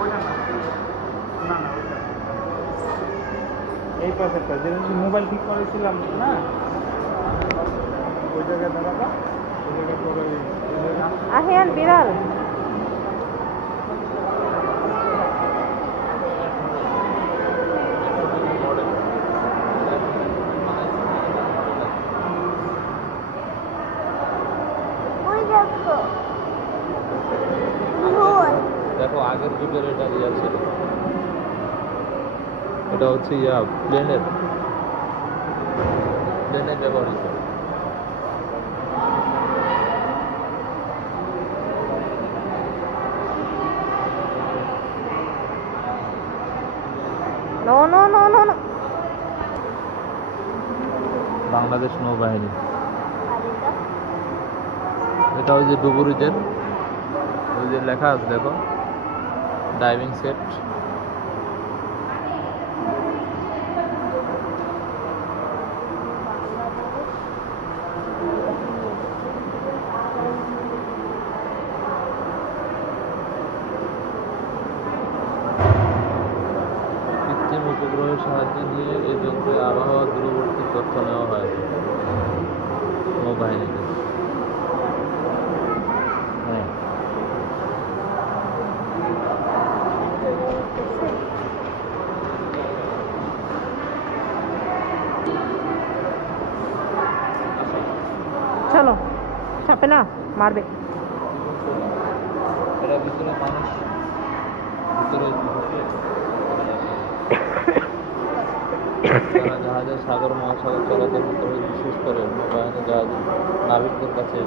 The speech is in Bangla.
ওইটা না, না না ওইটা এই পাশেরটা যেটা মোবাইল ঠিক করেছিলাম না, ওই জায়গায় দাঁড়াবা, ওই জায়গায় পরে আহিয়ান বিড়াল দেখো আগের যুগের এটা ইয়া ছিল, এটা হচ্ছে ইয়া প্লেনের ব্যবহৃত। No no no no no Bangladesh নৌবাহিনী, এটা ওই যে ডুবুরিদের ওই যে লেখা আছে দেখো, ডাইভিং সেট। কৃত্রিম উপগ্রহের সাহায্য নিয়ে এই যন্ত্রে আবহাওয়া দূরবর্তী তথ্য নেওয়া হয় নৌবাহিনীতে। হ্যাঁ, চলো চাপে না মারবে এটা ভিতরে মানুষ ভিতরে ঢুকে তারা জাহাজের সাগর মহাসাগর চলাচল করে, বিশেষ করে নৌবাহিনী জাহাজের নাবিকদের কাছে